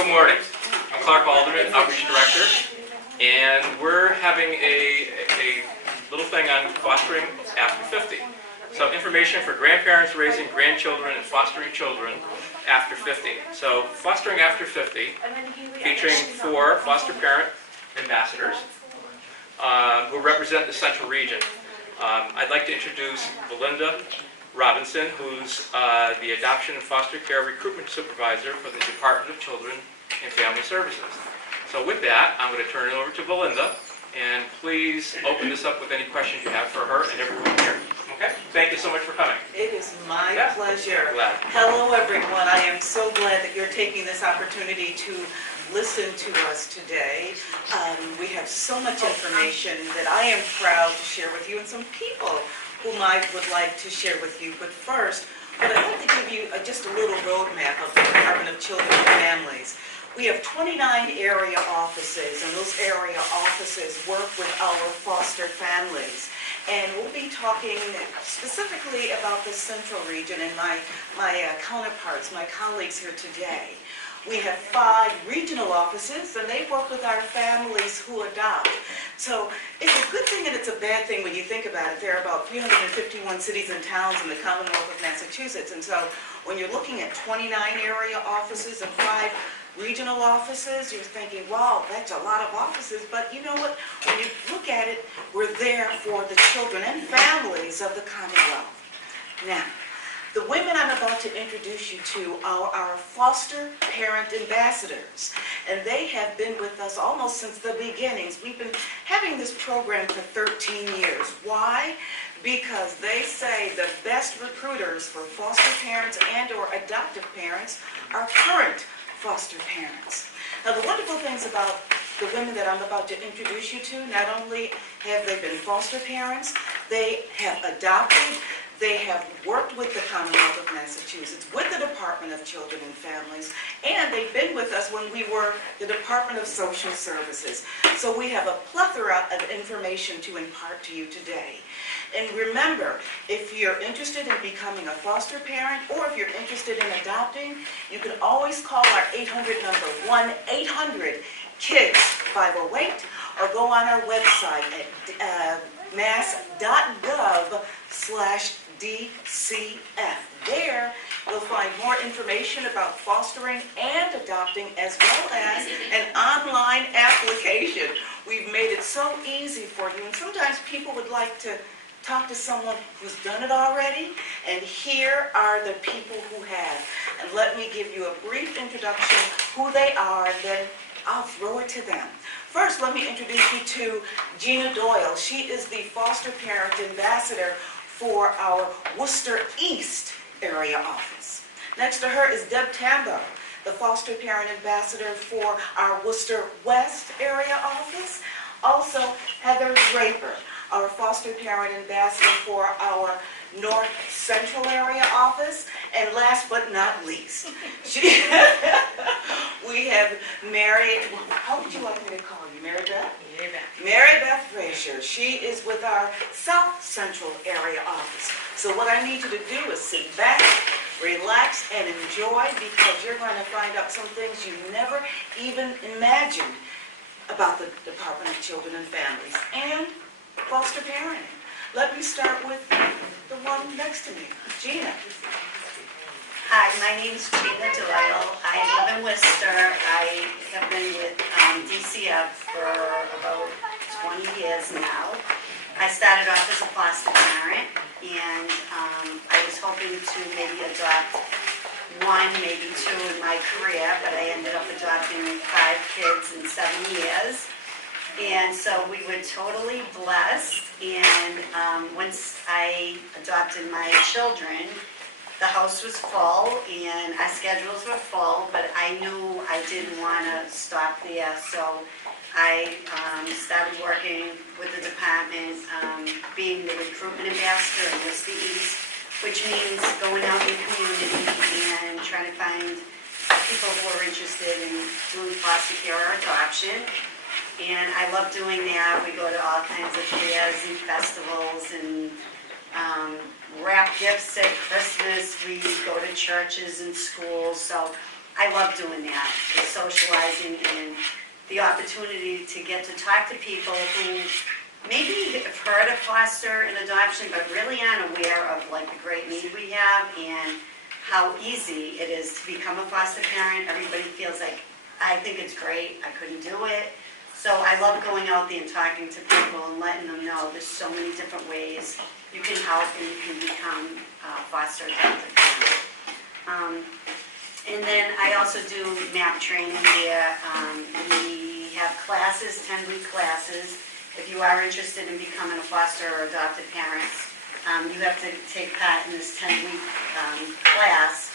Good morning. I'm Clark Alderman, Outreach Director, and we're having a little thing on fostering after 50. So information for grandparents raising grandchildren and fostering children after 50. So fostering after 50, featuring 4 foster parent ambassadors who represent the Central Region. I'd like to introduce Belinda Robinson, who's the Adoption and Foster Care Recruitment Supervisor for the Department of Children and Family Services. So with that, I'm going to turn it over to Belinda, and please open this up with any questions you have for her and everyone here. Okay? Thank you so much for coming. It is my pleasure. Glad. Hello, everyone. I am so glad that you're taking this opportunity to listen to us today. We have so much information that I am proud to share with you, and some people whom I would like to share with you. But first, I'd like to give you just a little roadmap of the Department of Children and Families. We have 29 area offices, and those area offices work with our foster families. And we'll be talking specifically about the Central Region and my counterparts, my colleagues here today. We have 5 regional offices, and they work with our families who adopt. So it's a good thing and it's a bad thing when you think about it. There are about 351 cities and towns in the Commonwealth of Massachusetts, and so when you're looking at 29 area offices and 5 regional offices, you're thinking, wow, that's a lot of offices. But you know what? When you look at it, we're there for the children and families of the Commonwealth. Now, the women I'm about to introduce you to are our foster parent ambassadors, and they have been with us almost since the beginnings. We've been having this program for 13 years. Why? Because they say the best recruiters for foster parents and or adoptive parents are current foster parents. Now, the wonderful things about the women that I'm about to introduce you to, not only have they been foster parents, they have adopted. They have worked with the Commonwealth of Massachusetts, with the Department of Children and Families, and they've been with us when we were the Department of Social Services. So we have a plethora of information to impart to you today. And remember, if you're interested in becoming a foster parent, or if you're interested in adopting, you can always call our 800 number, 1-800-KIDS-508, or go on our website at mass.gov/DCF. There, you'll find more information about fostering and adopting, as well as an online application. We've made it so easy for you, and sometimes people would like to talk to someone who's done it already, and here are the people who have. And let me give you a brief introduction who they are, and then I'll throw it to them. First, let me introduce you to Gina Doyle. She is the foster parent ambassador for our Worcester East area office. Next to her is Deb Tambo, the foster parent ambassador for our Worcester West area office. Also, Heather Draper, our foster parent ambassador for our North Central area office. And last but not least, we have Mary, how would you like me to call you, Mary Beth? Mary Beth Frazier. She is with our South Central area office. So what I need you to do is sit back, relax, and enjoy, because you're going to find out some things you never even imagined about the Department of Children and Families and foster parenting. Let me start with the one next to me, Gina. Hi, my name is Gina Doyle. I live in Worcester. I have been with DCF for about 20 years now. I started off as a foster parent, and I was hoping to maybe adopt 1, maybe 2 in my career, but I ended up adopting 5 kids in 7 years. And so we were totally blessed, and once I adopted my children, the house was full and our schedules were full, but I knew I didn't want to stop there, so I started working with the department, being the recruitment ambassador in Worcester East, which means going out in the community and trying to find people who are interested in doing foster care or adoption. And I love doing that. We go to all kinds of fairs and festivals and wrap gifts at Christmas. We go to churches and schools. So I love doing that, the socializing and the opportunity to get to talk to people who maybe have heard of foster and adoption, but really aren't aware of like the great need we have and how easy it is to become a foster parent. Everybody feels like, I think it's great, I couldn't do it. So I love going out there and talking to people and letting them know there's so many different ways you can help and you can become a foster adoptive parent. And then I also do MAP training there. We have classes, 10-week classes. If you are interested in becoming a foster or adopted parent, you have to take part in this 10-week class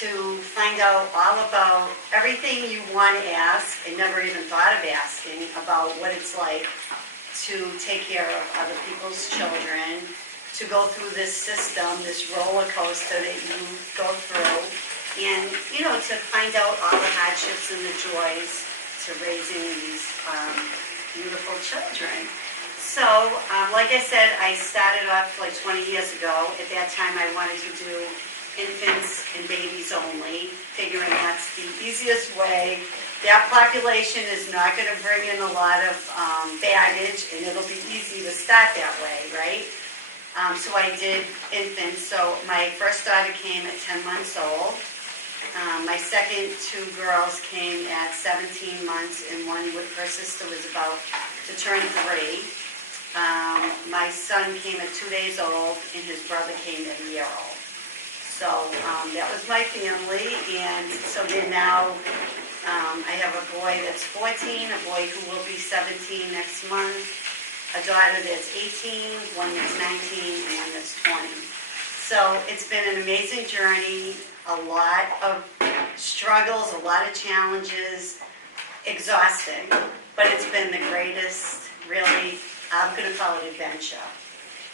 to find out all about everything you want to ask and never even thought of asking about what it's like to take care of other people's children, to go through this system, this roller coaster that you go through, and, you know, to find out all the hardships and the joys to raising these beautiful children. So, like I said, I started off like 20 years ago. At that time, I wanted to do infants and babies only, figuring that's the easiest way. That population is not going to bring in a lot of baggage, and it'll be easy to start that way, right? So I did infants. So my first daughter came at 10 months old. My second two girls came at 17 months, and one with her sister was about to turn 3. My son came at 2 days old, and his brother came at a year old. So that was my family, and so then now I have a boy that's 14, a boy who will be 17 next month, a daughter that's 18, one that's 19, and one that's 20. So it's been an amazing journey, a lot of struggles, a lot of challenges, exhausting, but it's been the greatest, really, I'm going to call it adventure.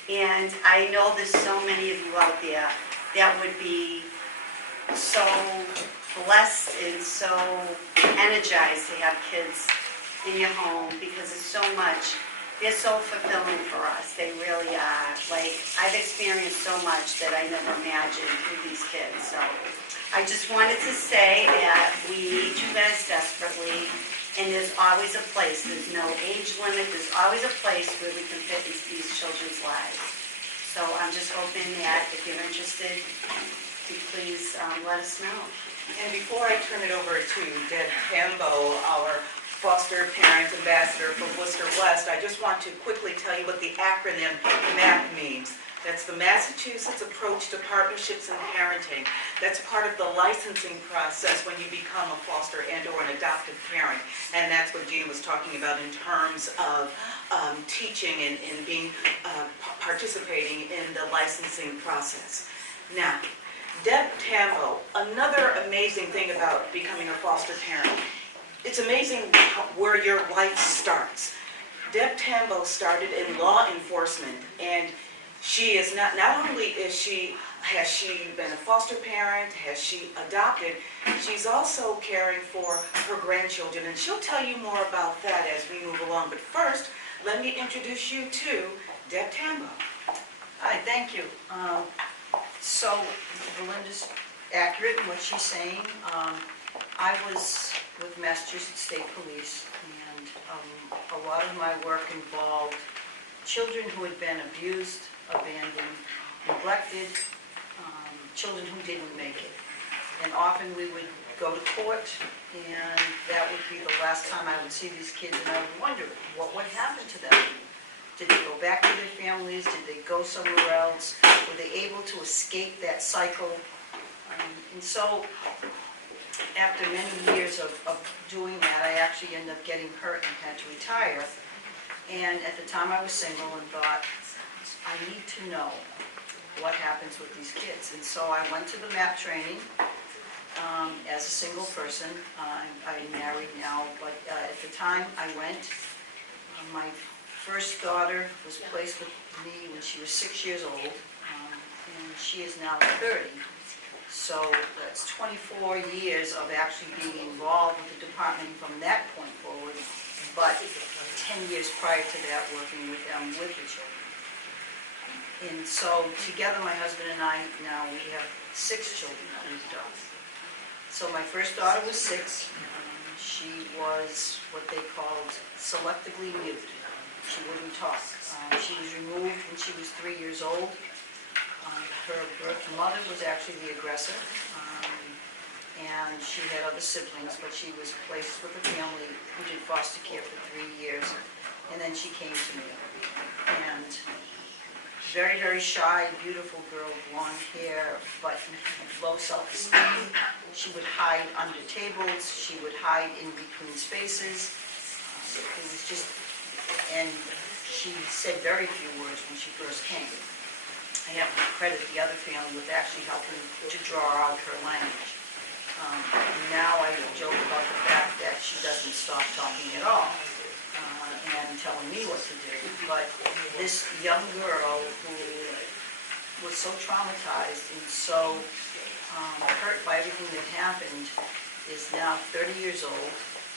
And I know there's so many of you out there that would be so blessed and so energized to have kids in your home, because it's so much. They're so fulfilling for us. They really are. Like, I've experienced so much that I never imagined through these kids. So I just wanted to say that we need you guys desperately, and there's always a place. There's no age limit. There's always a place where we can fit into these children's lives. So I'm just hoping that if you're interested, please let us know. And before I turn it over to Deb Cambo, our foster parent ambassador for Worcester West, I just want to quickly tell you what the acronym MAP means. That's the Massachusetts Approach to Partnerships in Parenting. That's part of the licensing process when you become a foster and or an adoptive parent. And that's what Gina was talking about in terms of teaching and being participating in the licensing process. Now, Deb Tambo, another amazing thing about becoming a foster parent, it's amazing where your life starts. Deb Tambo started in law enforcement, and she is not only has she been a foster parent, has she adopted, she's also caring for her grandchildren, and she'll tell you more about that as we move along. But first, let me introduce you to Deb Tambo. Hi, thank you. So Belinda's accurate in what she's saying. I was with Massachusetts State Police, and a lot of my work involved children who had been abused, abandoned, neglected, children who didn't make it. And often we would go to court, and that would be the last time I would see these kids, and I would wonder what would happen to them. Did they go back to their families? Did they go somewhere else? Were they able to escape that cycle? And so after many years of doing that, I actually ended up getting hurt and had to retire. And at the time I was single and thought, I need to know what happens with these kids. And so I went to the MAP training as a single person. I'm married now, but at the time I went, my first daughter was placed with me when she was 6 years old, and she is now 30. So that's 24 years of actually being involved with the department from that point forward, but 10 years prior to that working with them with the children. And so together my husband and I, now we have 6 children in adoption. So my first daughter was 6. She was what they called selectively mute. She wouldn't talk. She was removed when she was 3 years old. Her birth mother was actually the aggressor, and she had other siblings, but she was placed with a family who did foster care for 3 years, and then she came to me. And very, very shy, beautiful girl, blonde hair, but low self-esteem. She would hide under tables. She would hide in between spaces. It was just, and she said very few words when she first came. I have to credit the other family with actually helping to draw out her language. Now I joke about the fact that she doesn't stop talking at all and telling me what to do. But this young girl who was so traumatized and so hurt by everything that happened is now 30 years old.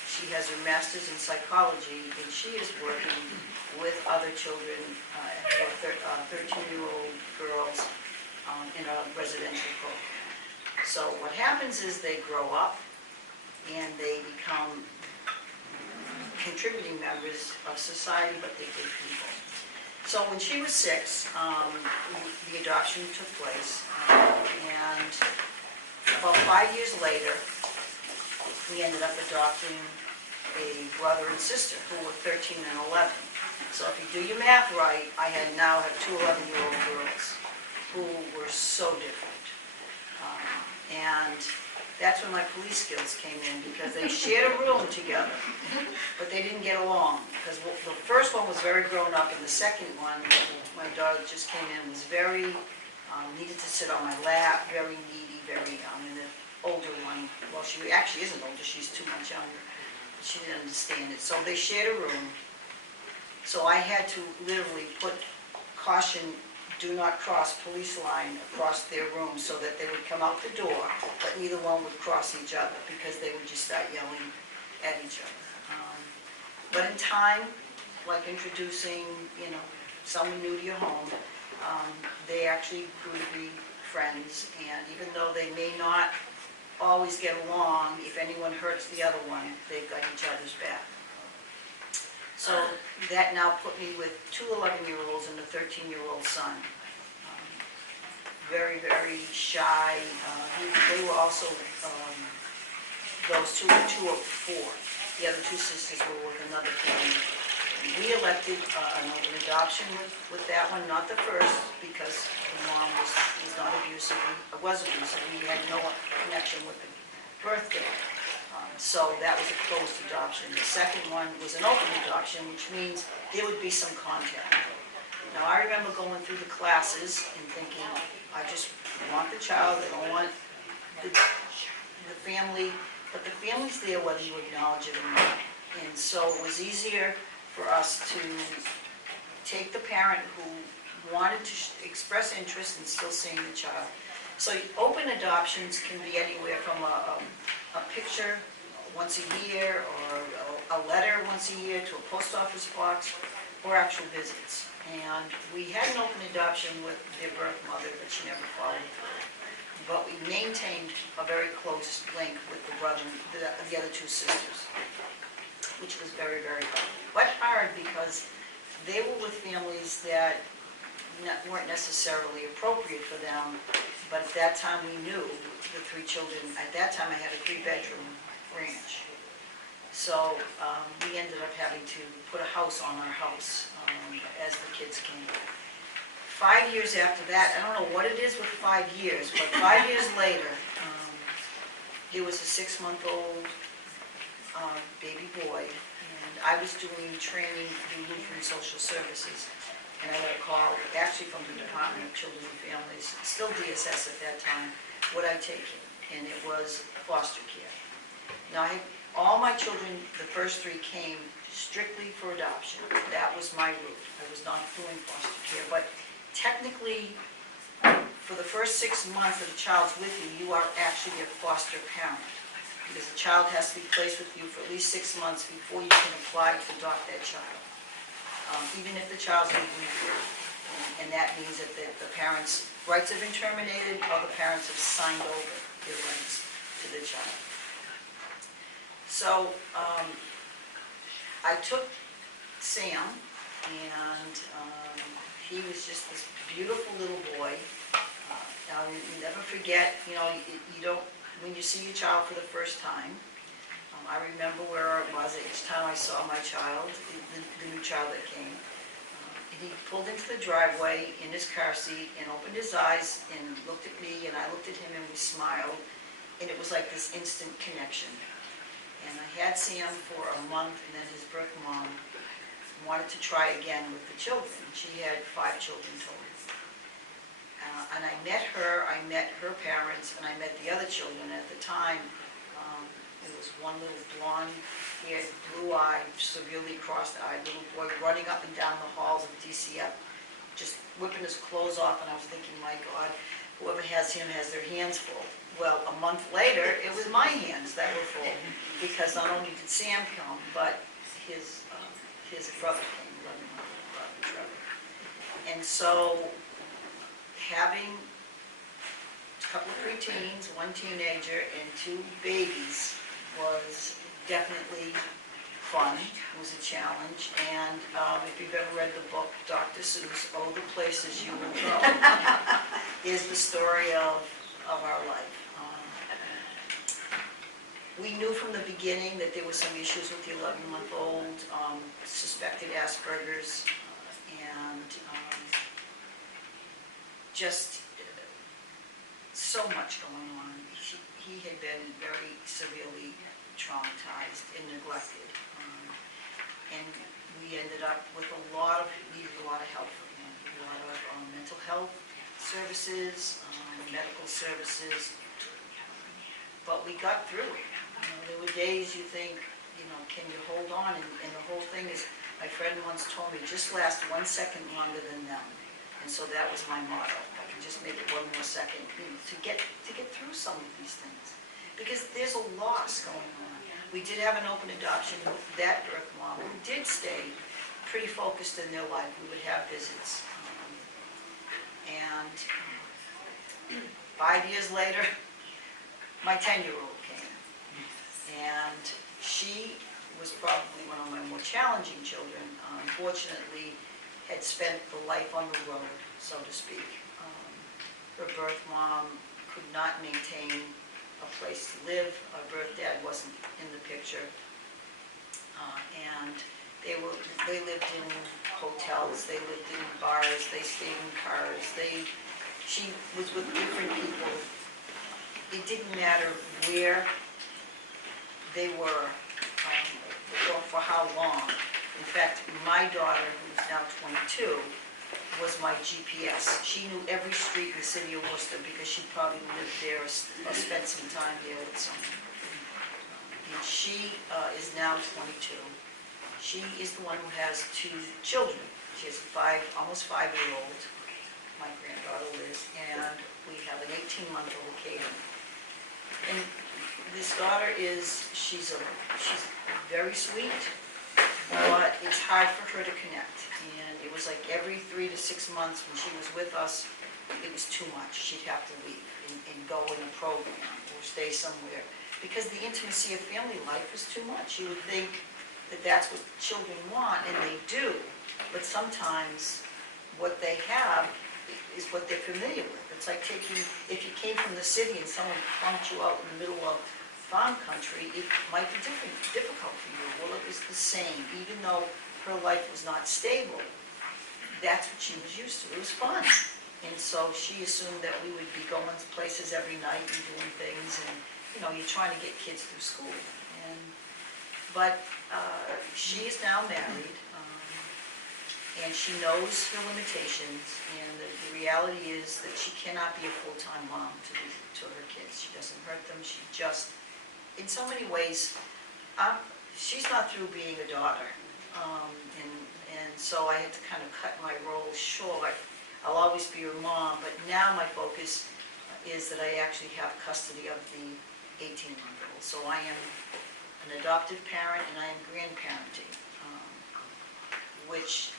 She has her master's in psychology, and she is working with other children, 13-year-old girls in a residential program. So what happens is they grow up and they become contributing members of society, but they're good people. So when she was 6, the adoption took place, and about 5 years later, we ended up adopting a brother and sister who were 13 and 11. So if you do your math right, I now have 2 11-year-old girls who were so different. And that's when my police skills came in, because they shared a room together, but they didn't get along. Because the first one was very grown up, and the second one, my daughter just came in, was very, needed to sit on my lap, very needy, very, and the older one, well, she actually isn't older, she's 2 months younger. She didn't understand it. So they shared a room. So I had to literally put caution, do not cross police line across their room, so that they would come out the door, but neither one would cross each other, because they would just start yelling at each other. But in time, like introducing, someone new to your home, they actually grew to be friends, and even though they may not always get along, if anyone hurts the other one, they've got each other's back. So that now put me with 2 11-year-olds and a 13-year-old son. Very, very shy. They were also, those 2 were 2 of 4. The other 2 sisters were with another family. We elected an open adoption with that one, not the first, because the mom was not abusive. It was abusive. We had no connection with the birth date. So that was a closed adoption. The second one was an open adoption, which means there would be some contact. Now, I remember going through the classes and thinking, I just want the child, I don't want the family, but the family's there whether you acknowledge it or not. And so it was easier for us to take the parent who wanted to express interest in still seeing the child. So open adoptions can be anywhere from a picture once a year, or a letter once a year to a post office box, or actual visits. And we had an open adoption with their birth mother, but she never followed through. But we maintained a very close link with the brother, the other 2 sisters, which was very, very hard. But hard because they were with families that weren't necessarily appropriate for them, but at that time we knew the 3 children. At that time I had a 3-bedroom ranch. So we ended up having to put a house on our house as the kids came. 5 years after that, I don't know what it is with 5 years, but 5 years later, there was a 6-month-old baby boy, and I was doing training through Lutheran Social Services, and I got a call, actually from the Department of Children and Families, still DSS at that time, would I take him? And it was foster care. Now, all my children, the first 3 came strictly for adoption. That was my route. I was not doing foster care, but technically, for the first 6 months that a child's with you, you are actually a foster parent, because the child has to be placed with you for at least 6 months before you can apply to adopt that child, even if the child's legally free. And that means that the parents' rights have been terminated, or the parents have signed over their rights. to the child. So I took Sam, and he was just this beautiful little boy. I'll never forget, you know, you don't, when you see your child for the first time, I remember where I was each time I saw my child, the new child that came. And he pulled into the driveway in his car seat and opened his eyes and looked at me, and I looked at him, and we smiled. And it was like this instant connection. And I had Sam for a month, and then his birth mom wanted to try again with the children. She had 5 children total. And I met her parents, and I met the other children. At the time, there was one little blonde-haired, blue-eyed, severely crossed-eyed little boy running up and down the halls of DCF, just whipping his clothes off, and I was thinking, my God, whoever has him has their hands full. Well, a month later, it was my hands that were full, because not only did Sam come, but his brother came, 11-month-old brother, Trevor. And so, having a couple of preteens, 1 teenager, and 2 babies was definitely fun. It was a challenge. And if you've ever read the book, Dr. Seuss, Oh, the Places You Will Go, is the story of our life. We knew from the beginning that there were some issues with the 11-month-old, suspected Asperger's, and just so much going on. He had been very severely traumatized and neglected. And we ended up with needed a lot of help from him, a lot of mental health services, medical services, but we got through it. There were days you think, can you hold on? And the whole thing is, my friend once told me, just last 1 second longer than them. And so that was my motto. I can just make it 1 more second, to get through some of these things. Because there's a loss going on. We did have an open adoption with that birth mom who did stay pretty focused in their life. We would have visits. And 5 years later, my 10-year-old came. And she was probably one of my more challenging children. Unfortunately, had spent the life on the road, so to speak. Her birth mom could not maintain a place to live. Her birth dad wasn't in the picture. And they lived in hotels, they lived in bars, they stayed in cars. She was with different people. It didn't matter where they were or for how long. In fact, my daughter, who's now 22, was my GPS. She knew every street in the city of Worcester because she probably lived there or spent some time there with someone. And she is now 22. She is the one who has 2 children. She has a almost 5-year-old, my granddaughter Liz, and we have an 18-month-old Kaden. And this daughter she's very sweet, but it's hard for her to connect. And it was like every 3 to 6 months when she was with us, it was too much. She'd have to leave and go in a program or stay somewhere because the intimacy of family life was too much. You would think that that's what children want, and they do, but sometimes what they have is what they're familiar with. It's like if you came from the city and someone plunked you out in the middle of farm country, it might be difficult for you. Well, it was the same, even though her life was not stable. That's what she was used to. It was fun. And so she assumed that we would be going to places every night and doing things, and you're trying to get kids through school. But she is now married, and she knows her limitations, and the reality is that she cannot be a full-time mom to her kids. She doesn't hurt them. She just, in so many ways, she's not through being a daughter. And so I had to kind of cut my role short. I'll always be her mom, but now my focus is that I actually have custody of the 18-month-old. So I am an adoptive parent and I am grandparenting, which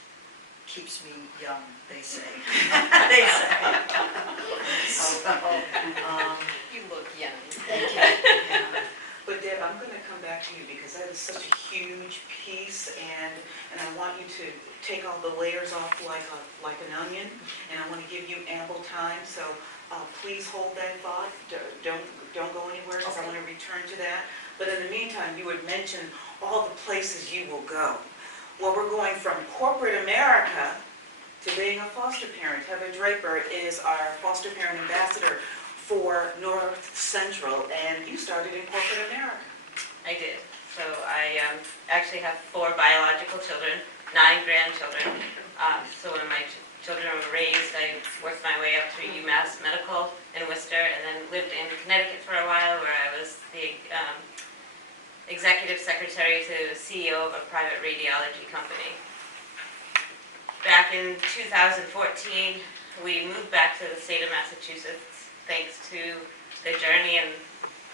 keeps me young, they say. They say. So, You look young. But Deb, I'm going to come back to you because that is such a huge piece, and I want you to take all the layers off like an onion, and I want to give you ample time. So please hold that thought. Don't go anywhere because I want to return to that. But in the meantime, you had mentioned all the places you will go. Well, we're going from corporate America to being a foster parent. Heather Draper is our foster parent ambassador for North Central, and you started in corporate America. I did. So I actually have 4 biological children, 9 grandchildren. So when my children were raised, I worked my way up through UMass Medical in Worcester, and then lived in Connecticut for a while, where I was the executive secretary to the CEO of a private radiology company. Back in 2014, we moved back to the state of Massachusetts, thanks to the journey, and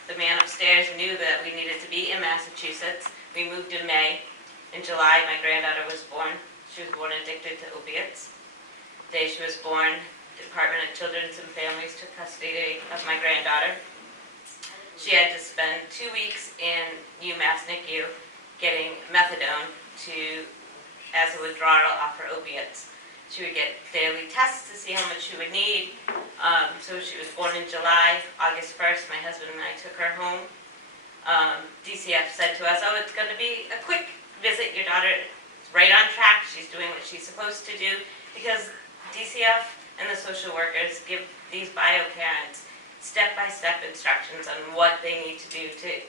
the man upstairs knew that we needed to be in Massachusetts. We moved in May. In July, my granddaughter was born. She was born addicted to opiates. The day she was born, the Department of Children's and Families took custody of my granddaughter. She had to spend 2 weeks in UMass NICU getting methadone as a withdrawal off her opiates. She would get daily tests to see how much she would need. So she was born in July. August 1st, my husband and I took her home. DCF said to us, "Oh, it's going to be a quick visit. Your daughter is right on track. She's doing what she's supposed to do." Because DCF and the social workers give these bio parents step-by-step instructions on what they need to do to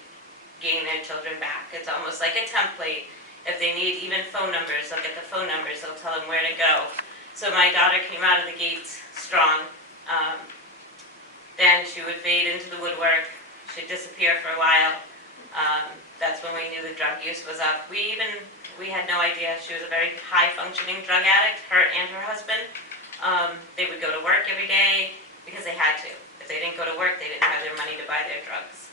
gain their children back. It's almost like a template. If they need even phone numbers, they'll get the phone numbers. They'll tell them where to go. So my daughter came out of the gates strong. Then she would fade into the woodwork. She'd disappear for a while. That's when we knew the drug use was up. We had no idea. She was a very high-functioning drug addict, her and her husband. They would go to work every day because they had to. If they didn't go to work, they didn't have their money to buy their drugs.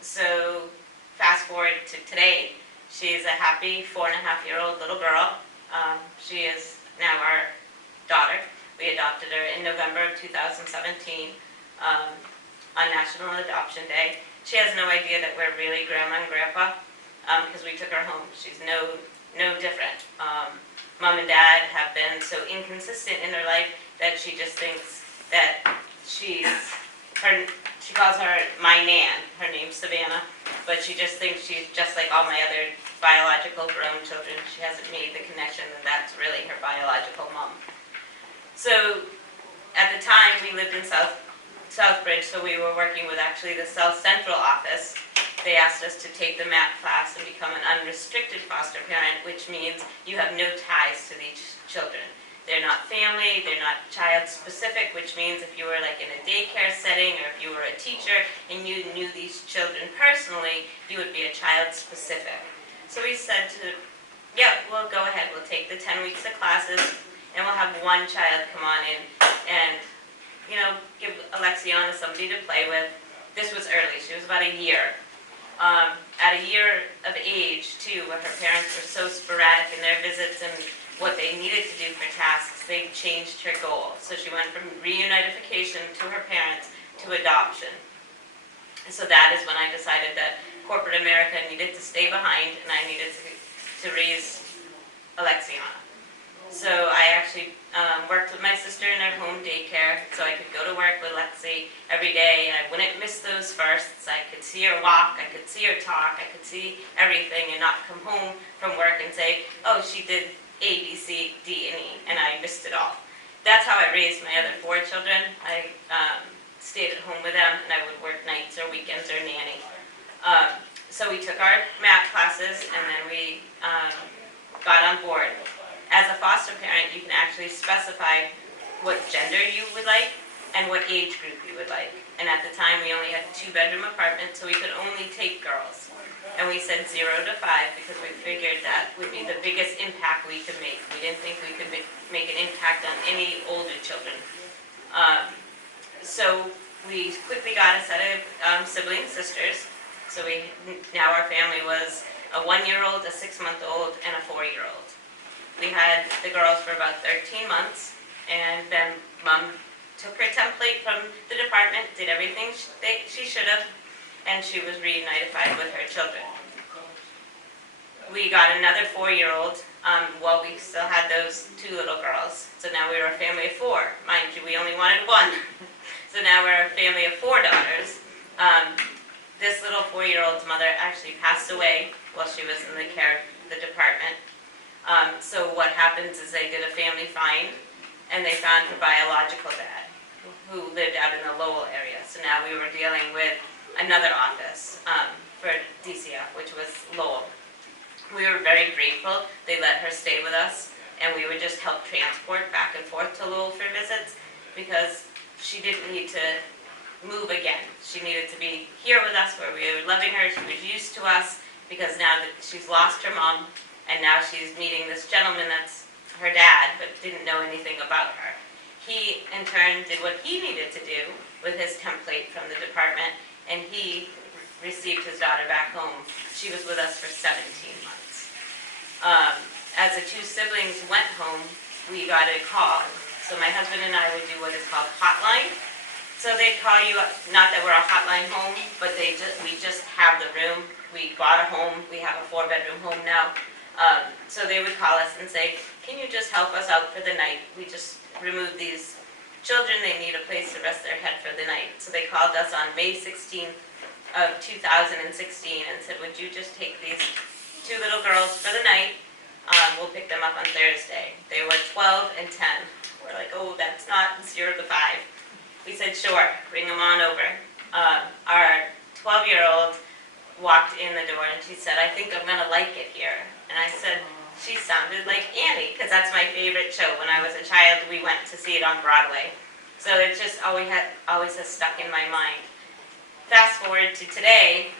So fast forward to today, she's a happy 4.5-year-old little girl. She is now our daughter. We adopted her in November of 2017 on National Adoption Day. She has no idea that we're really grandma and grandpa because we took her home. She's no different. Mom and dad have been so inconsistent in their life that she just thinks that she calls her my Nan. Her name's Savannah, but she just thinks she's just like all my other biological grown children. She hasn't made the connection that that's really her biological mom. So at the time, we lived in Southbridge, so we were working with actually the South Central office. They asked us to take the MAP class and become an unrestricted foster parent, which means you have no ties to these children. They're not family, they're not child-specific, which means if you were like in a daycare setting or if you were a teacher and you knew these children personally, you would be a child-specific. So we said yeah, we'll go ahead, we'll take the 10 weeks of classes and we'll have one child come on in and, give Alexiana somebody to play with. This was early, she was about a year. At a year of age, too, where her parents were so sporadic in their visits and what they needed to do for tasks, they changed her goal. So she went from reunification to her parents to adoption. And so that is when I decided that corporate America needed to stay behind and I needed to raise Alexiana. So I actually worked with my sister in her home daycare so I could go to work with Lexi every day. I wouldn't miss those firsts. I could see her walk, I could see her talk, I could see everything and not come home from work and say, "Oh, she did A, B, C, D, and E," and I missed it all. That's how I raised my other 4 children. I stayed at home with them and I would work nights or weekends or nanny. So we took our math classes and then we got on board. As a foster parent, you can actually specify what gender you would like and what age group you would like. And at the time, we only had a 2-bedroom apartment, so we could only take girls. And we said 0 to 5 because we figured that would be the biggest impact we could make. We didn't think we could make an impact on any older children. So we quickly got a set of sibling sisters. So now our family was a 1-year-old, a 6-month-old, and a 4-year-old. We had the girls for about 13 months, and then Mom took her template from the department, did everything she should have, and she was reunified with her children. We got another 4-year-old. Well, we still had those 2 little girls, so now we were a family of 4. Mind you, we only wanted 1. So now we're a family of 4 daughters. This little 4-year-old's mother actually passed away while she was in the care of the department. So what happens is they did a family find, and they found her biological dad, who lived out in the Lowell area. So now we were dealing with another office for DCF, which was Lowell. We were very grateful. They let her stay with us, and we would just help transport back and forth to Lowell for visits, because she didn't need to move again. She needed to be here with us where we were loving her. She was used to us, because now that she's lost her mom, and now she's meeting this gentleman that's her dad, but didn't know anything about her. He, in turn, did what he needed to do with his template from the department, and he received his daughter back home. She was with us for 17 months. As the 2 siblings went home, we got a call. So my husband and I would do what is called hotline. So they'd call you up, not that we're a hotline home, but we just have the room. We bought a home. We have a 4-bedroom home now. So they would call us and say, can you just help us out for the night? We just removed these children. They need a place to rest their head for the night. So they called us on May 16th of 2016 and said, would you just take these 2 little girls for the night? We'll pick them up on Thursday. They were 12 and 10. We're like, oh, that's not 0 to 5. We said, sure, bring them on over. Our 12-year-old walked in the door and she said, I think I'm going to like it here. And I said, she sounded like Annie, because that's my favorite show. When I was a child, we went to see it on Broadway. So it just always has stuck in my mind. Fast forward to today,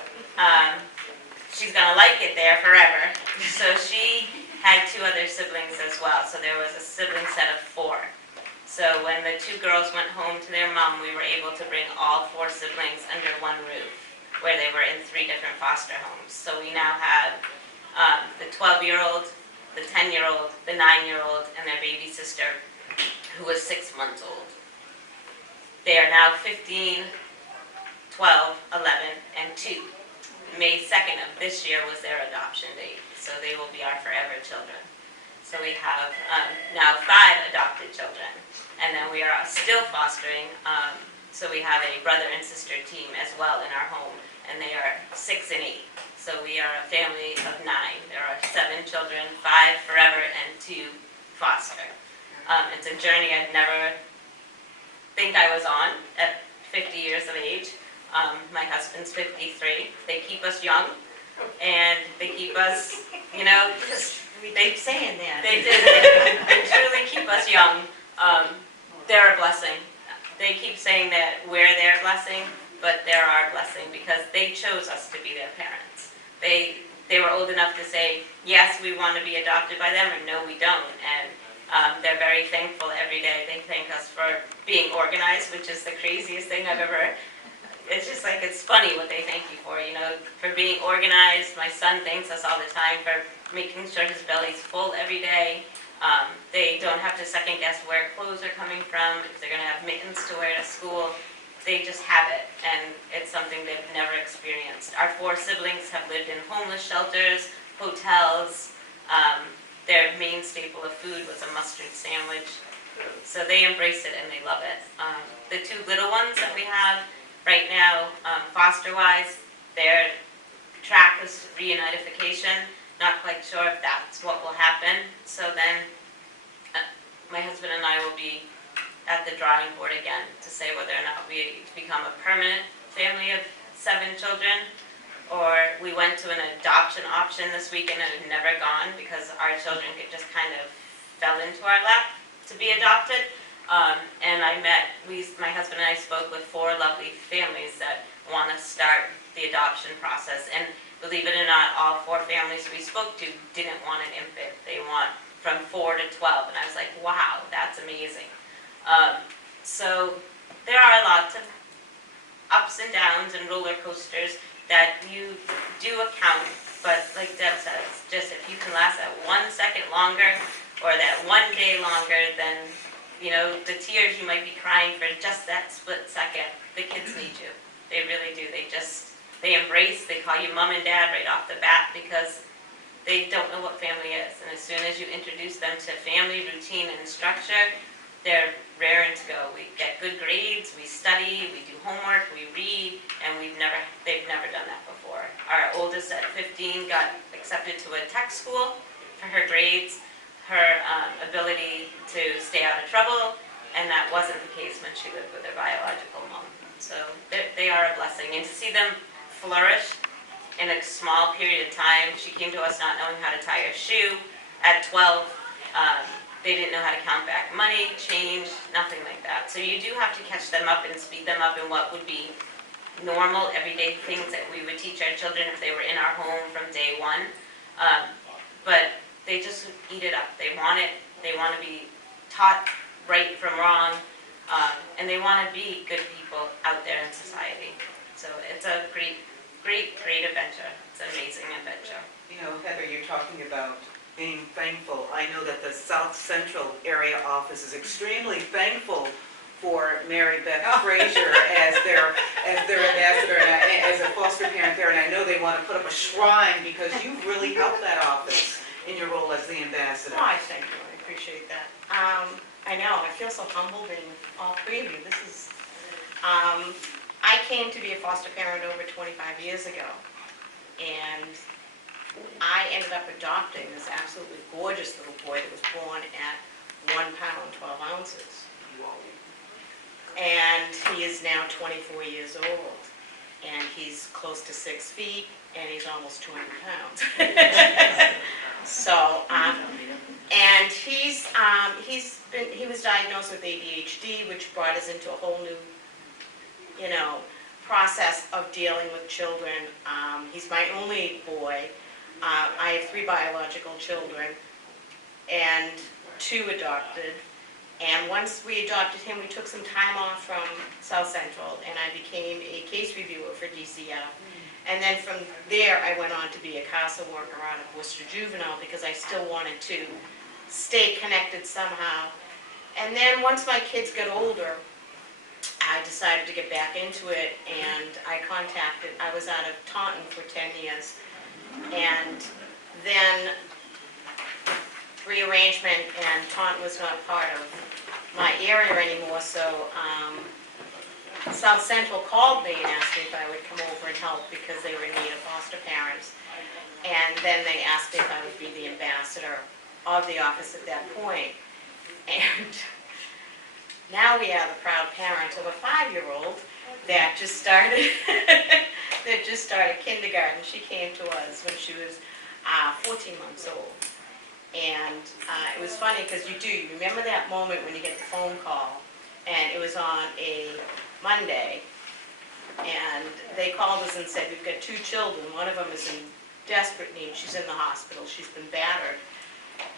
she's going to like it there forever. So she had 2 other siblings as well. So there was a sibling set of 4. So when the 2 girls went home to their mom, we were able to bring all 4 siblings under one roof, where they were in 3 different foster homes. So we now have the 12-year-old, the 10-year-old, the 9-year-old, and their baby sister, who was 6 months old. They are now 15, 12, 11, and 2. May 2nd of this year was their adoption date, so they will be our forever children. So we have now 5 adopted children, and then we are still fostering, so we have a brother and sister team as well in our home, and they are 6 and 8. So we are a family of 9. There are 7 children, 5 forever, and 2 foster. It's a journey I'd never think I was on at 50 years of age. My husband's 53. They keep us young, and they keep us, We keep saying that. they truly keep us young. They're a blessing. They keep saying that we're their blessing, but they're our blessing because they chose us to be their parents. They were old enough to say, yes, we want to be adopted by them, or no, we don't. And they're very thankful every day. They thank us for being organized, which is the craziest thing I've ever. It's just like, it's funny what they thank you for being organized. My son thanks us all the time for making sure his belly's full every day. They don't have to second guess where clothes are coming from, if they're going to have mittens to wear to school. They just have it, and it's something they've never experienced. Our 4 siblings have lived in homeless shelters, hotels. Their main staple of food was a mustard sandwich. So they embrace it and they love it. The 2 little ones that we have right now, foster-wise, their track is reunification. Not quite sure if that's what will happen. So then my husband and I will be at the drawing board again to say whether or not we become a permanent family of 7 children, or we went to an adoption option this week and it had never gone because our children just kind of fell into our lap to be adopted. And my husband and I spoke with 4 lovely families that want to start the adoption process. And believe it or not, all 4 families we spoke to didn't want an infant. They want from 4 to 12. And I was like, wow, that's amazing. So there are lots of ups and downs and roller coasters that you do account, but like Deb says, just if you can last that 1 second longer or that 1 day longer, then You know, the tears you might be crying for just that split second, the kids need you. They really do. They embrace, they call you mom and dad right off the bat because they don't know what family is. And as soon as you introduce them to family, routine, and structure, they're raring to go. We get good grades, we study, we do homework, we read, and they've never done that before. Our oldest at 15 got accepted to a tech school for her grades, her ability to stay out of trouble, and that wasn't the case when she lived with her biological mom. So they are a blessing. And to see them flourish in a small period of time. She came to us not knowing how to tie her shoe. At 12, they didn't know how to count back money, change, nothing like that. So you do have to catch them up and speed them up in what would be normal, everyday things that we would teach our children if they were in our home from day one. But they just eat it up. They want it. They want to be taught right from wrong. And they want to be good people out there in society. So it's a great adventure. It's an amazing adventure. You know, Heather, you're talking about being thankful. I know that the South Central area office is extremely thankful for Mary Beth Frazier as their ambassador and as a foster parent there, and I know they want to put up a shrine because you've really helped that office in your role as the ambassador. Oh, I thank you. I appreciate that. I know. I feel so humbled being with all three of you. This is. I came to be a foster parent over 25 years ago, and I ended up adopting this absolutely gorgeous little boy that was born at 1 pound, 12 ounces. And he is now 24 years old, and he's close to 6 feet, and he's almost 200 pounds. So, and he was diagnosed with ADHD, which brought us into a whole new, process of dealing with children. He's my only boy. I have 3 biological children and 2 adopted. And once we adopted him, we took some time off from South Central, and I became a case reviewer for DCF. And then from there, I went on to be a CASA worker out of Worcester Juvenile because I still wanted to stay connected somehow. And then once my kids got older, I decided to get back into it, and I was out of Taunton for 10 years, and then rearrangement, and Taunton was not part of my area anymore, so South Central called me and asked me if I would come over and help because they were in need of foster parents, and then they asked me if I would be the ambassador of the office at that point, and now we are the proud parents of a 5-year-old that just started kindergarten. She came to us when she was 14 months old. And it was funny because you remember that moment when you get the phone call, and it was on a Monday, and they called us and said, we've got 2 children. One of them is in desperate need. She's in the hospital. She's been battered.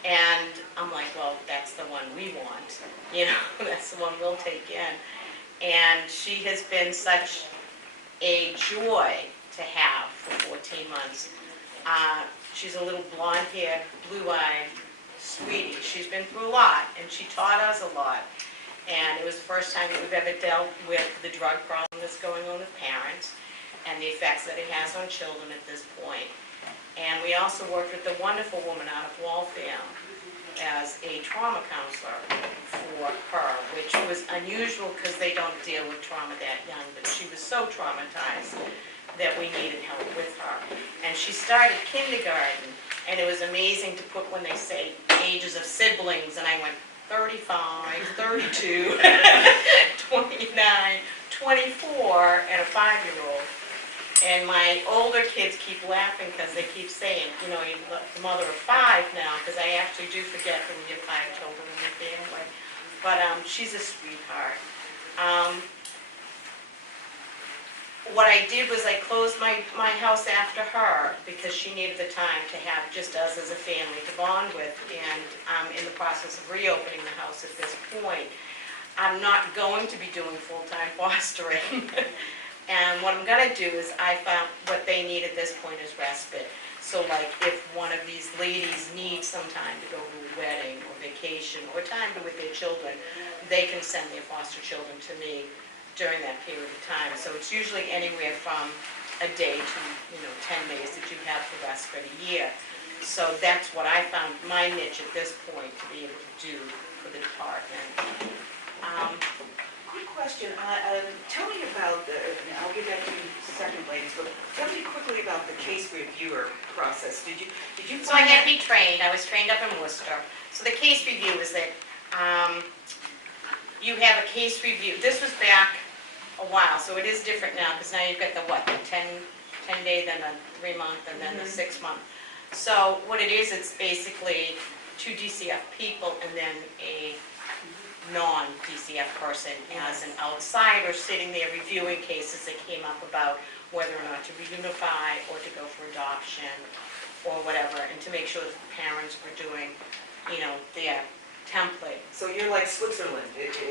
And I'm like, well, that's the one we want. That's the one we'll take in. And she has been such a joy to have for 14 months. She's a little blonde-haired, blue-eyed sweetie. She's been through a lot, and she taught us a lot. And it was the first time that we've ever dealt with the drug problem that's going on with parents and the effects that it has on children at this point. And we also worked with a wonderful woman out of Waltham as a trauma counselor for her, which was unusual because they don't deal with trauma that young, but she was so traumatized that we needed help with her. And she started kindergarten, and it was amazing to put when they say ages of siblings, and I went 35, 32, 29, 24, and a 5-year-old. And my older kids keep laughing because they keep saying, you're the mother of 5 now, because I actually do forget that we have 5 children in the family. But she's a sweetheart. What I did was I closed my house after her because she needed the time to have just us as a family to bond with, and I'm in the process of reopening the house at this point. I'm not going to be doing full-time fostering. And what I'm going to do is I found what they need at this point is respite. So like if one of these ladies needs some time to go to a wedding or vacation or time with their children, they can send their foster children to me during that period of time. So it's usually anywhere from a day to, 10 days that you have for us for the year. So that's what I found my niche at this point to be able to do for the department. Quick question, tell me about I'll get back to you in a second, ladies, but tell me quickly about the case reviewer process. Did you So I had to be trained. I was trained up in Worcester. So the case review is that you have a case review. This was back a while, so it is different now because now you've got the 10-day, then the 3-month, and then the 6-month. So what it is, it's basically 2 DCF people and then a non-DCF person as an outsider sitting there reviewing cases that came up about whether or not to reunify or to go for adoption or whatever, and to make sure that the parents were doing, their template. So you're like Switzerland.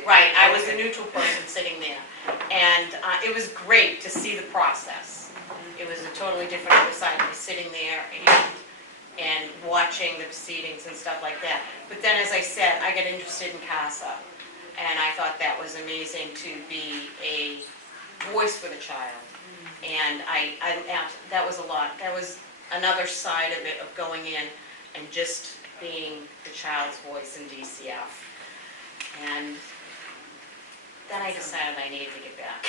Right, I was the neutral person sitting there, and it was great to see the process. It was a totally different other side of me sitting there and watching the proceedings and stuff like that. But then, as I said, I got interested in CASA, and I thought that was amazing to be a voice for the child. And that was a lot. That was another side of it, of going in and just being the child's voice in DCF. And then I decided I needed to get back.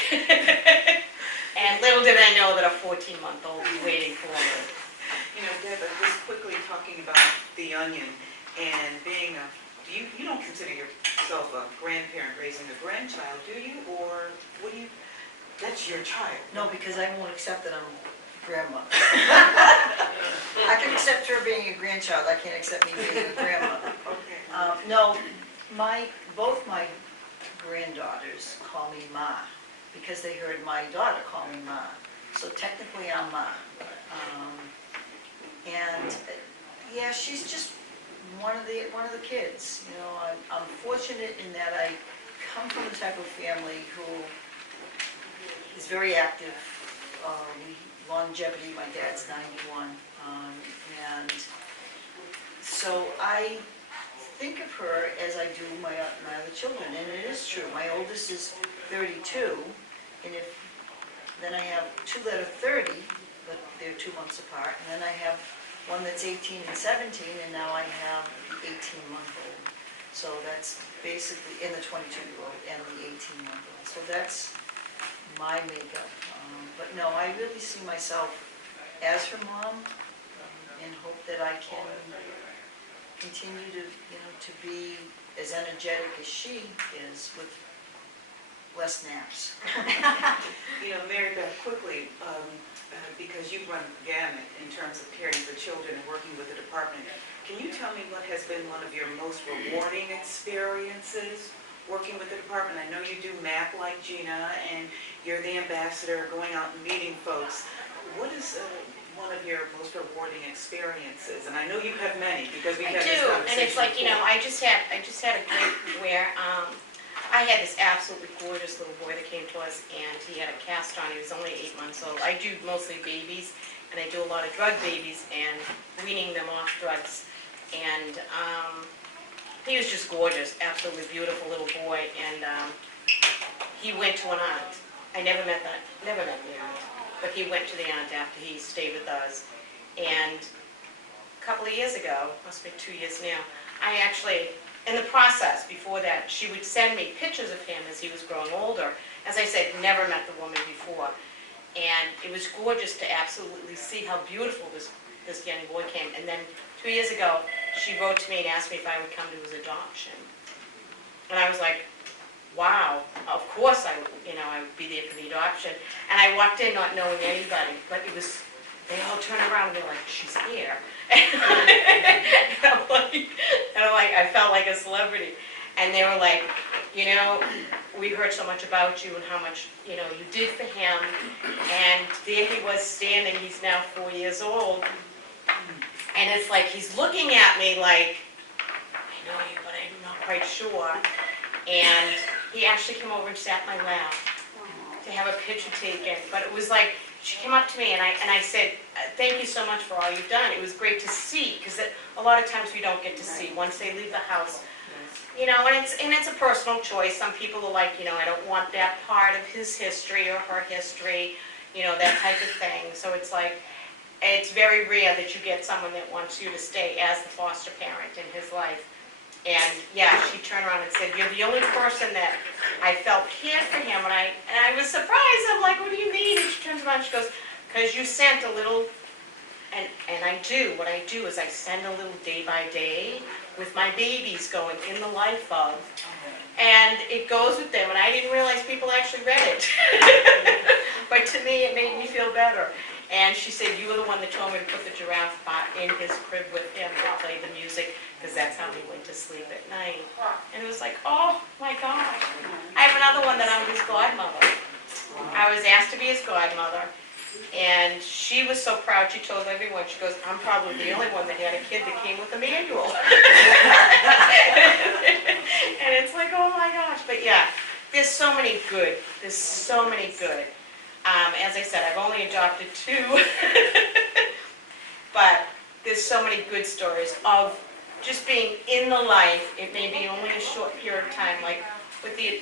And little did I know that a 14-month-old was waiting for me. Deb, just quickly talking about the onion and being you don't consider yourself a grandparent raising a grandchild, do you? Or what do you, that's your child? No, because I won't accept that I'm grandmother. I can accept her being a grandchild, I can't accept me being a grandmother. Okay. No, both my granddaughters call me Ma, because they heard my daughter call me Ma. So technically I'm Ma. And yeah, she's just one of the kids. I'm fortunate in that I come from the type of family who is very active. Longevity, my dad's 91, and so I think of her as I do my other children, and it is true. My oldest is 32, and then I have 2 that are 30, but they're 2 months apart, and then I have one that's 18 and 17, and now I have the 18-month-old. So that's basically, in the 22-year-old and the 18-month-old. So that's my makeup. But no, I really see myself as her mom, and hope that I can continue to be as energetic as she is with less naps. Mary Beth, quickly, because you've run the gamut in terms of caring for children and working with the department, can you tell me what has been one of your most rewarding experiences working with the department? I know you do MAP like Gina, and you're the ambassador going out and meeting folks. What is one of your most rewarding experiences? And I know you have many, because we've had this conversation. And it's like, I just had a great where I had this absolutely gorgeous little boy that came to us, and he had a cast on. He was only 8 months old. I do mostly babies, and I do a lot of drug babies and weaning them off drugs. And he was just gorgeous, absolutely beautiful little boy. And he went to an aunt. I never met the aunt, but he went to the aunt after he stayed with us. And a couple of years ago, must be 2 years now, I actually, in the process before that, she would send me pictures of him as he was growing older. As I said, never met the woman before. And it was gorgeous to absolutely see how beautiful this young boy came. And then 2 years ago, she wrote to me and asked me if I would come to his adoption. And I was like, wow, of course I would be there for the adoption. And I walked in not knowing anybody, but they all turned around and they're like, she's here. And I'm like, I felt like a celebrity. And they were like, we heard so much about you and how much, you did for him. And there he was standing, he's now 4 years old. And it's like, he's looking at me like, I know you, but I'm not quite sure. And he actually came over and sat in my lap to have a picture taken. But it was like, she came up to me and I said, thank you so much for all you've done. It was great to see, because a lot of times we don't get to see once they leave the house. You know, and it's a personal choice. Some people are like, you know, I don't want that part of his history or her history, you know, that type of thing. So it's like, it's very rare that you get someone that wants you to stay as the foster parent in his life. And yeah, she turned around and said, you're the only person that I felt cared for him. And I was surprised. I'm like, what do you mean? And she turns around and she goes, because you sent a little, and I do, what I do is I send a little day by day with my babies going in the life of, and it goes with them, and I didn't realize people actually read it. But to me, it made me feel better. And she said, you were the one that told me to put the giraffe in his crib with him and play the music, because that's how he went to sleep at night. And it was like, oh my gosh. I have another one that I'm his godmother. I was asked to be his godmother. And she was so proud, she told everyone, she goes, I'm probably the only one that had a kid that came with a manual. And it's like, oh my gosh. But yeah, there's so many good. As I said, I've only adopted 2. But there's so many good stories of just being in the life. It may be only a short period of time, like with you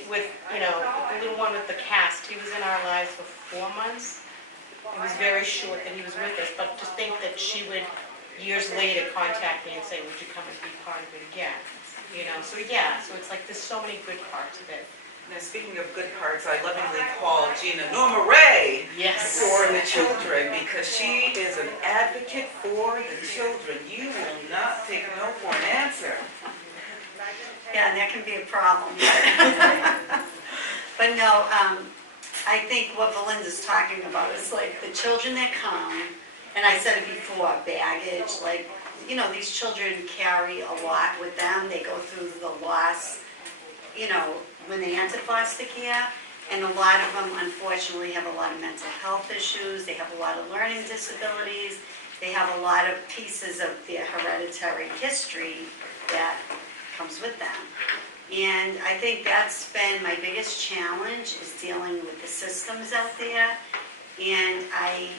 know, the little one with the cast. He was in our lives for 4 months. It was very short that he was with us, but to think that she would, years later, contact me and say, would you come and be part of it again? You know, so yeah, so it's like there's so many good parts of it. Now, speaking of good parts, I lovingly call Gina Norma Ray Yes. for the children, because she is an advocate for the children. You will not take no for an answer. Yeah, and that can be a problem. But no, I think what Belinda's talking about is like the children that come, and I said it before, baggage, like, you know, these children carry a lot with them. They go through the loss, you know, when they enter foster care, and a lot of them unfortunately have a lot of mental health issues. They have a lot of learning disabilities. They have a lot of pieces of their hereditary history that comes with them. And I think that's been my biggest challenge, is dealing with the systems out there. And I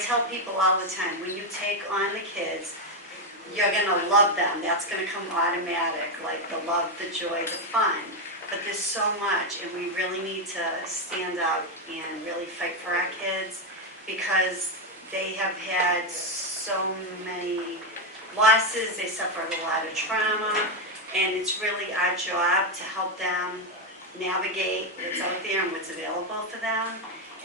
tell people all the time, when you take on the kids, you're going to love them. That's going to come automatic, like the love, the joy, the fun. But there's so much, and we really need to stand up and really fight for our kids, because they have had so many losses. They suffered a lot of trauma. And it's really our job to help them navigate what's out there and what's available for them.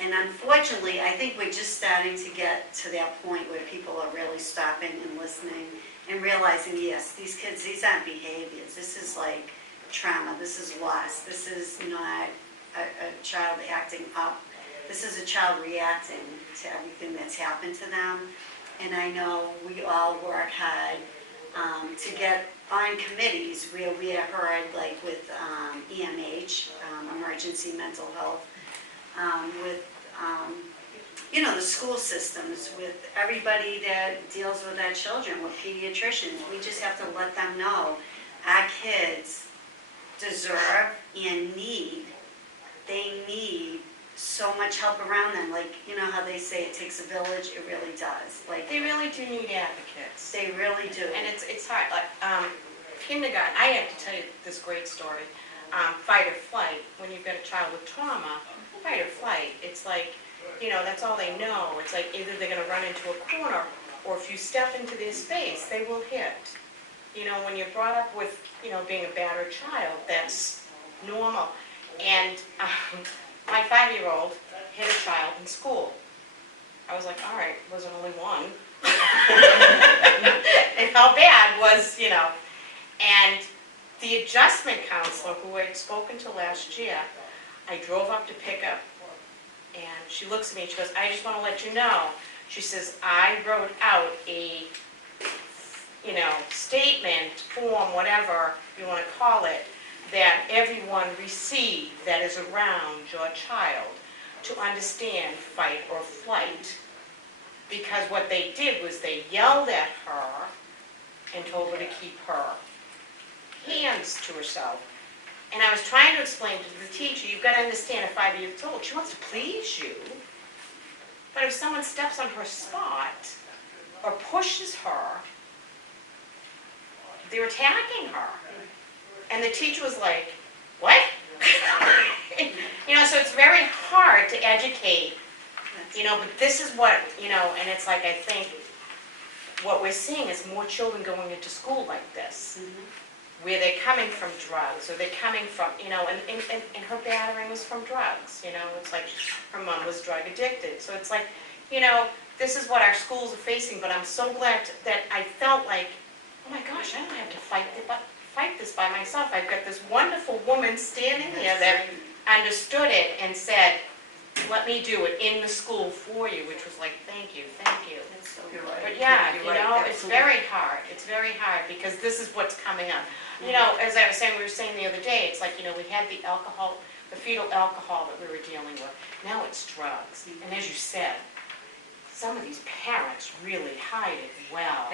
And unfortunately, I think we're just starting to get to that point where people are really stopping and listening and realizing, yes, these kids, these aren't behaviors. This is like trauma. This is loss. This is not a child acting up. This is a child reacting to everything that's happened to them. And I know we all work hard to get on committees where we are heard, like with EMH, emergency mental health, with you know, the school systems, with everybody that deals with our children, with pediatricians. We just have to let them know our kids deserve and they need so much help around them. Like, you know how they say it takes a village? It really does. Like, They really do need advocates. they really do. And it's hard, like, kindergarten, I have to tell you this great story. Fight or flight, when you've got a child with trauma, fight or flight, it's like, you know, that's all they know. It's like either they're going to run into a corner, or if you step into their space, they will hit. You know, when you're brought up with, you know, being a battered child, that's normal. And my 5-year-old hit a child in school. I was like, all right, wasn't only one. And how bad was, you know. And the adjustment counselor, who I had spoken to last year, I drove up to pick up, and she looks at me and she goes, I just want to let you know. She says, I wrote out a, you know, statement, form, whatever you want to call it, that everyone received that is around your child to understand fight or flight. Because what they did was they yelled at her and told her to keep her hands to herself. And I was trying to explain to the teacher, you've got to understand a 5-year-old, she wants to please you. But if someone steps on her spot or pushes her, they're attacking her. And the teacher was like, what? You know, so it's very hard to educate, you know, but this is what, you know, and it's like, I think what we're seeing is more children going into school like this, where they're coming from drugs, or they're coming from, you know, and her battering was from drugs, you know, it's like her mom was drug addicted. So it's like, you know, this is what our schools are facing, but I'm so glad that I felt like, oh my gosh, I don't have to fight this by myself. I've got this wonderful woman standing here that understood it and said, let me do it in the school for you, which was like, thank you, thank you. You're right. But yeah, You're you right, know, it's absolutely. very hard. It's very hard because this is what's coming up. You know, as I was saying, we were saying the other day, it's like, you know, we had the alcohol, the fetal alcohol that we were dealing with. Now it's drugs. And as you said, some of these parents really hide it well.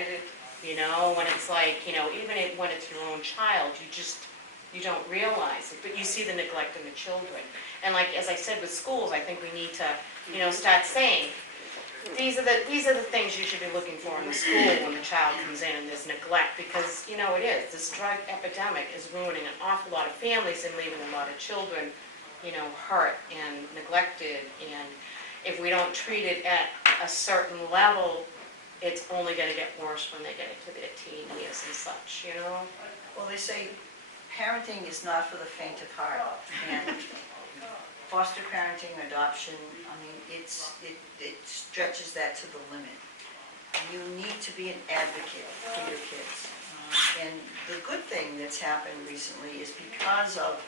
You know, when it's like, you know, even when it's your own child, you don't realize it, but you see the neglect in the children. And like, as I said with schools, I think we need to, you know, start saying, these are the things you should be looking for in the school when the child comes in and there's neglect, because, you know, it is. This drug epidemic is ruining an awful lot of families and leaving a lot of children, you know, hurt and neglected. And if we don't treat it at a certain level, it's only going to get worse when they get into their teen years and such, you know? Well, they say parenting is not for the faint of heart. And foster parenting, adoption, I mean, it stretches that to the limit. You need to be an advocate for your kids. And the good thing that's happened recently is because of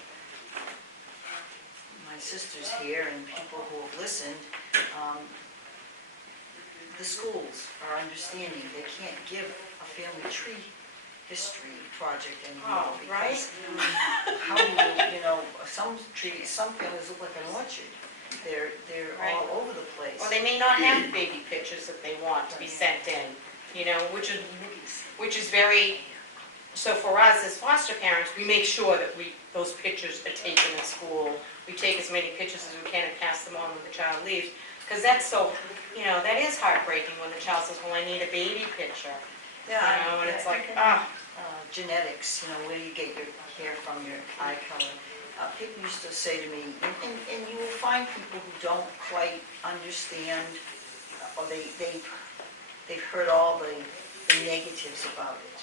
my sisters here and people who have listened, the schools are understanding they can't give a family tree history project anymore. Oh, right? Because how do you know, some trees, some families look like an orchard. They're Right. all over the place. Or they may not have baby pictures that they want to be sent in, you know, which is very, so for us as foster parents, we make sure that those pictures are taken in school. We take as many pictures as we can and pass them on when the child leaves. Because that's so, you know, that is heartbreaking when the child says, well, I need a baby picture. Yeah, You know, and it's like, genetics, you know, where do you get your hair from, your eye color? People used to say to me, and you will find people who don't quite understand, or they've heard all the negatives about it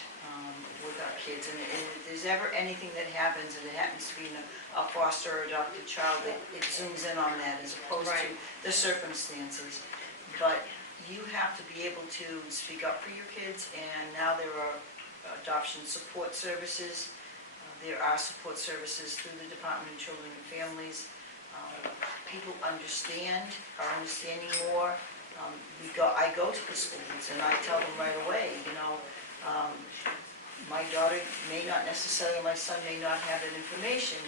with our kids. And if there's ever anything that happens, and it happens to be a foster or adopted child, it zooms in on that as opposed to the circumstances. But you have to be able to speak up for your kids, and now there are adoption support services. There are support services through the Department of Children and Families. People are understanding more. I go to the schools and I tell them right away, you know, my daughter may not necessarily, my son may not have that information,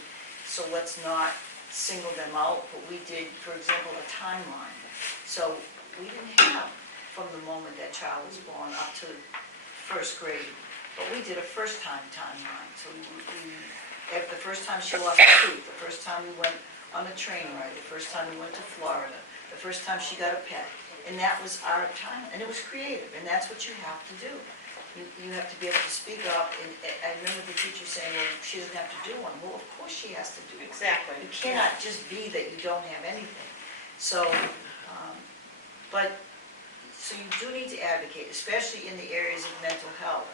so let's not single them out. But we did, for example, a timeline. So we didn't have from the moment that child was born up to first grade. But we did a first-time timeline. So the first time she lost a tooth, the first time we went on a train ride, the first time we went to Florida, the first time she got a pet. And that was our time, and it was creative, and that's what you have to do. You have to be able to speak up, and I remember the teacher saying, well, she doesn't have to do one. Well, of course she has to do one. exactly. You cannot just be that you don't have anything. So, so you do need to advocate, especially in the areas of mental health.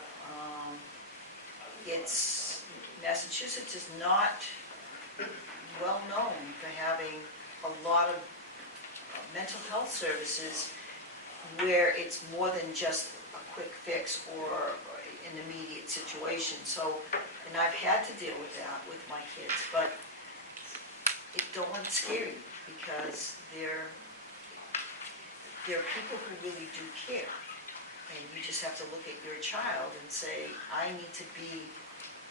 Massachusetts is not well known for having a lot of mental health services where it's more than just a quick fix or an immediate situation. So, and I've had to deal with that with my kids, but don't let it scare you, because there are people who really do care. And you just have to look at your child and say, I need to be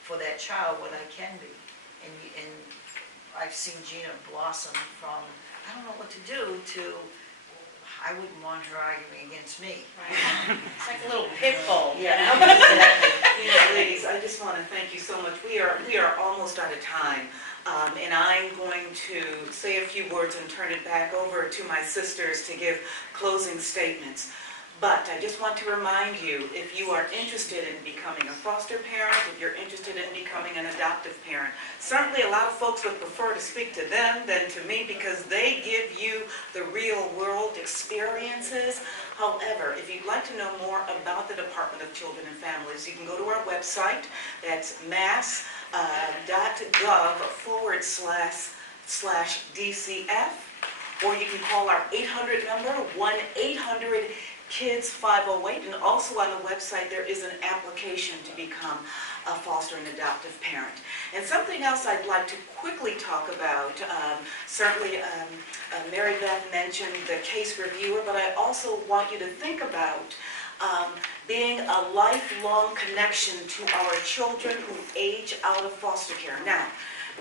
for that child what I can be. And I've seen Gina blossom from, I don't know what to do, to, I wouldn't want her arguing against me. Right. It's like a little pit bull, you Yeah, know? exactly. You know, ladies, I just want to thank you so much. We are almost out of time. And I'm going to say a few words and turn it back over to my sisters to give closing statements. But I just want to remind you, if you are interested in becoming a foster parent, if you're interested in becoming an adoptive parent, certainly a lot of folks would prefer to speak to them than to me because they give you the real world experiences. However, if you'd like to know more about the Department of Children and Families, you can go to our website. That's mass.gov//DCF, or you can call our 800 number, 1-800-KIDS-508, and also on the website there is an application to become a foster and adoptive parent. And something else I'd like to quickly talk about, certainly Mary Beth mentioned the case reviewer, but I also want you to think about being a lifelong connection to our children who age out of foster care. Now,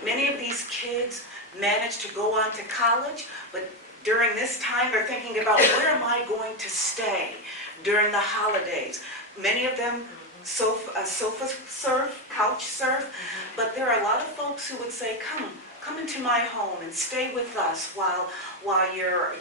many of these kids manage to go on to college, but during this time they're thinking about where am I going to stay during the holidays. Many of them sofa surf, couch surf, but there are a lot of folks who would say, come into my home and stay with us while you're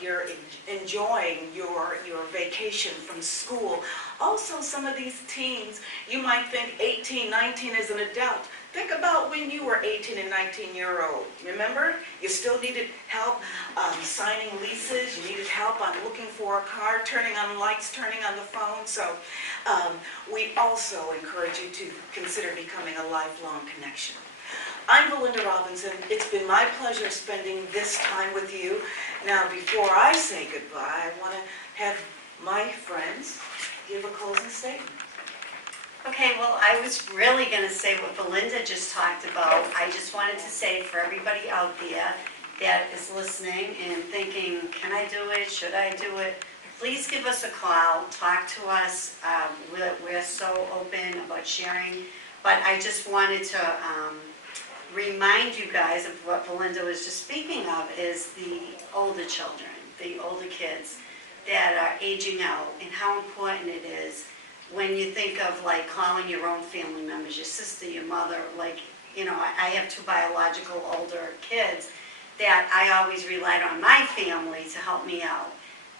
enjoying your vacation from school. Also, some of these teens, you might think 18, 19 is an adult. Think about when you were 18 and 19-year-old. Remember? You still needed help signing leases. You needed help on looking for a car, turning on lights, turning on the phone. So we also encourage you to consider becoming a lifelong connection. I'm Belinda Robinson. It's been my pleasure spending this time with you. Now, before I say goodbye, I want to have my friends give a closing statement. Okay, well, I was really going to say what Belinda just talked about. I just wanted to say for everybody out there that is listening and thinking, can I do it? Should I do it? Please give us a call. Talk to us. We're so open about sharing. But I just wanted to remind you guys of what Belinda was just speaking of is the older children, the older kids that are aging out and how important it is when you think of like calling your own family members, your sister, your mother, like, you know, I have two biological older kids that I always relied on my family to help me out.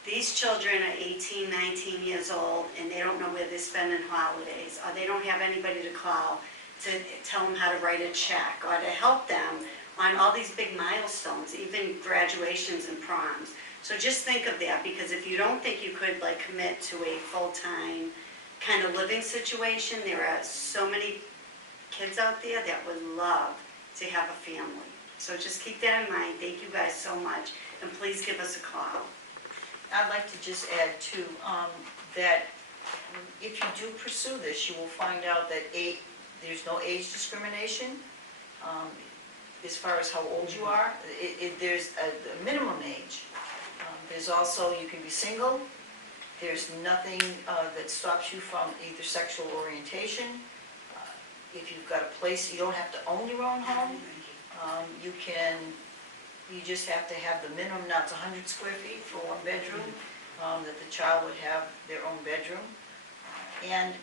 These children are 18, 19 years old and they don't know where they're spending holidays, or they don't have anybody to call to tell them how to write a check or to help them on all these big milestones, even graduations and proms. So just think of that, because if you don't think you could like commit to a full-time kind of living situation, there are so many kids out there that would love to have a family. So just keep that in mind. Thank you guys so much, and please give us a call. I'd like to just add too, that if you do pursue this, you will find out that there's no age discrimination as far as how old you are. There's a minimum age. There's also, you can be single. There's nothing that stops you from either sexual orientation. If you've got a place, you don't have to own your own home. You just have to have the minimum, now it's 100 square feet for one bedroom, that the child would have their own bedroom. And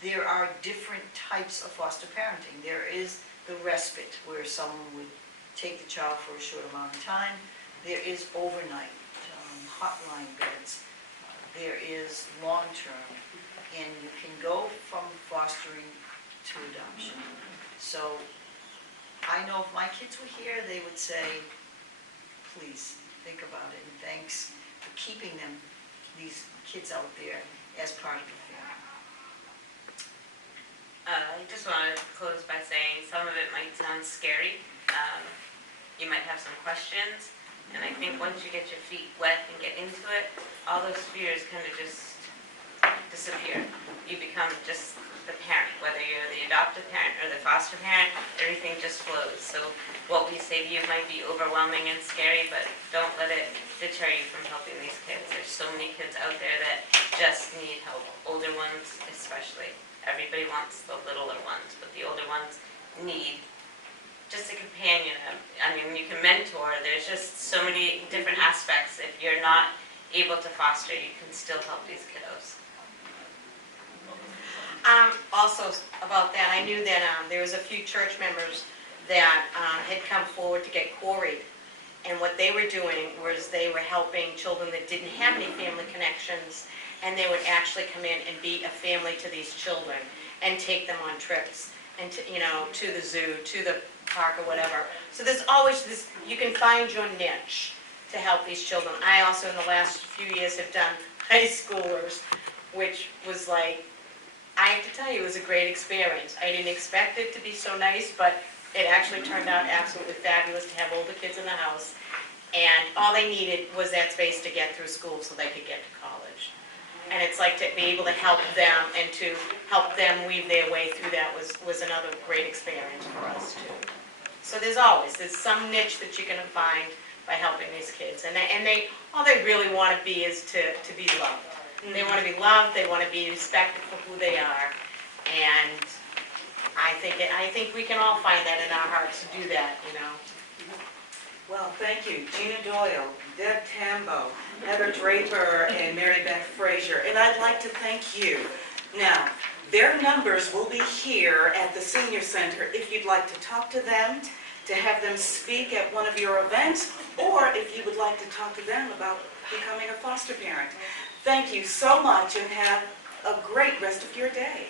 there are different types of foster parenting. There is the respite, where someone would take the child for a short amount of time. There is overnight, hotline beds. There is long-term, and you can go from fostering to adoption. So I know if my kids were here, they would say, please think about it, and thanks for keeping them, these kids out there, as part of the family. I just want to close by saying some of it might sound scary. You might have some questions, and I think once you get your feet wet and get into it, all those fears kind of just disappear. You become just the parent, whether you're the adoptive parent or the foster parent, everything just flows. So what we say to you might be overwhelming and scary, but don't let it deter you from helping these kids. There's so many kids out there that just need help, older ones especially. Everybody wants the littler ones, but the older ones need just a companion. I mean, you can mentor. There's just so many different aspects. If you're not able to foster, you can still help these kiddos. Also about that, I knew that there was a few church members that had come forward to get quarried. And what they were doing was they were helping children that didn't have any family connections, and they would actually come in and be a family to these children and take them on trips and to, you know, to the zoo, to the park or whatever. So there's always this, you can find your niche to help these children. I also in the last few years have done high schoolers, which was like, I have to tell you, it was a great experience. I didn't expect it to be so nice, but it actually turned out absolutely fabulous to have older kids in the house. And all they needed was that space to get through school so they could get to college. And it's like to be able to help them and to help them weave their way through that was another great experience for us too. So there's some niche that you can find by helping these kids. And all they really want to be is to be loved. They want to be loved, they want to be respected for who they are. And I think we can all find that in our hearts to do that, you know. Well, thank you, Gina Doyle, Deb Tambo, Heather Draper, and Mary Beth Frazier. And I'd like to thank you. Now, their numbers will be here at the Senior Center if you'd like to talk to them, to have them speak at one of your events, or if you would like to talk to them about becoming a foster parent. Thank you so much and have a great rest of your day.